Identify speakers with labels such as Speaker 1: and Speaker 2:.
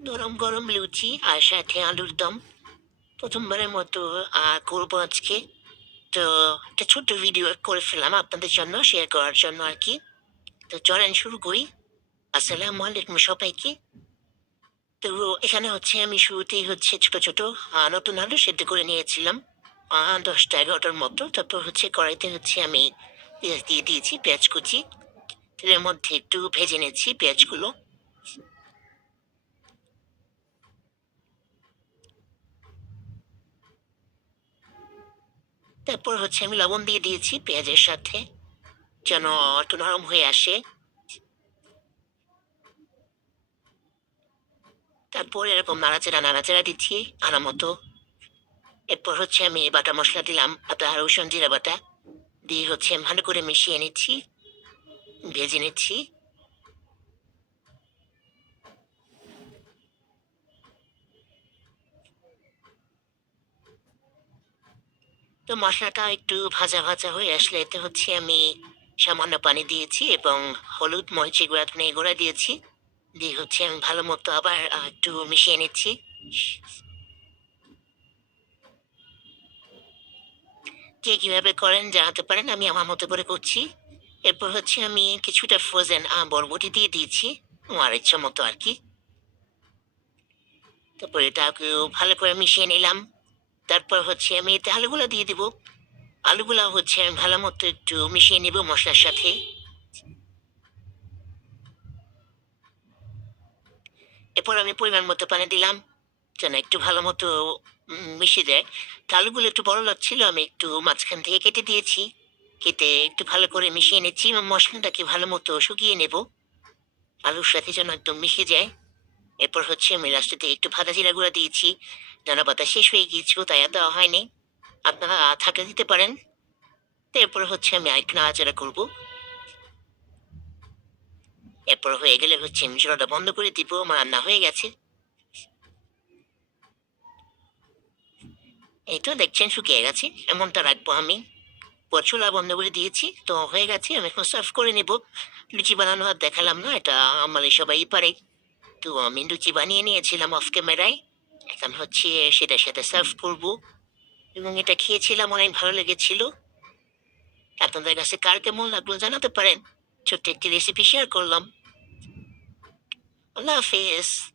Speaker 1: গরম গরম লুচি আর সাথে আলুর দম। প্রথমবারের মতো করব আজকে। তো একটা ছোট্ট ভিডিও করে ফেলাম আপনাদের জন্য শেয়ার করার জন্য আর কি। তো চলেন শুরু করি। আসসালামু আলাইকুম সবাইকে। তো এখানে হচ্ছে আমি শুরুতেই হচ্ছে ছোট ছোট নতুন আলু সেদ্ধ করে নিয়েছিলাম। দশটা এগারোটার মতো। তারপর হচ্ছে কড়াইতে হচ্ছে আমি পেঁয়াজ দিয়ে দিয়েছি, পেঁয়াজ কুচি। তেলের মধ্যে একটু ভেজে নিয়েছি পেঁয়াজগুলো। তারপর হচ্ছে আমি লবণ দিয়ে দিয়েছি পেঁয়াজের সাথে, যেন একটু নরম হয়ে আসে। তারপর এরকম নাড়াচাড়া নাড়াচাড়া দিচ্ছি আনা মতো। এরপর হচ্ছে আমি বাটা মশলা দিলাম, আদা, রসুন, জিরা বাটা, দিয়ে হচ্ছে ভালো করে মিশিয়ে নিচ্ছি, ভেজে নিচ্ছি। তো মশলাটা একটু ভাজা ভাজা হয়ে আসলে এতে হচ্ছে আমি সামান্য পানি দিয়েছি এবং হলুদ মরিচি গুঁড়া, ধনে গুঁড়া দিয়েছি। দিয়ে হচ্ছে আমি ভালো মতো আবার একটু মিশিয়ে নিচ্ছি। কে কীভাবে করেন জানাতে পারেন, আমি আমার মতো করে করছি। এরপর হচ্ছে আমি কিছুটা ফ্রোজেন বরবটি দিয়ে দিয়েছি, আমার ইচ্ছা মতো আর কি। তারপর এটাকেও ভালো করে মিশিয়ে নিলাম। তারপর হচ্ছে আমি এতে আলুগুলো দিয়ে দিব। আলুগুলো হচ্ছে আমি ভালো মতো একটু মিশিয়ে নিব মশলার সাথে। এরপর আমি পরিমাণ মতো পানি দিলাম, যেন একটু ভালো মতো মিশে যায়। তো আলুগুলো একটু বড় লাগছিল, আমি একটু মাঝখান থেকে কেটে দিয়েছি। কেটে একটু ভালো করে মিশিয়ে নিচ্ছি, এবং মশলাটাকে ভালো মতো শুকিয়ে নেব। আলুর সাথে যেন একদম মিশে যায়। এরপর হচ্ছে আমি লাস্টেতে একটু ভাজা জিরা গুঁড়া দিয়েছি। জানা পাতা শেষ হয়ে গিয়েছিল তাই আর দেওয়া হয়নি আপনারা থাকলে দিতে পারেন। তো এরপর হচ্ছে আমি আরেকটু নাড়াচাড়া করব। এরপর হয়ে গেলে হচ্ছে আমি চুলাটা বন্ধ করে দিব। আমার রান্না হয়ে গেছে। এই তো দেখছেন শুকিয়ে গেছে। এমনটা রাখব আমি। পর চুলা বন্ধ করে দিয়েছি। তো হয়ে গেছে। আমি এখন সার্ভ করে নেব। লুচি বানানো আর দেখালাম না। এটা আমার সবাই পারে। তো আমি লুচি বানিয়ে নিয়েছিলাম অফ ক্যামেরায় এখন হচ্ছে সেটার সাথে সার্ভ করব। এবং এটা খেয়েছিলাম, অনেক ভালো লেগেছিল। আপনাদের কাছে কার কেমন লাগল জানাতে পারেন। ছোট্ট একটি রেসিপি শেয়ার করলাম। আল্লাহ হাফিজ।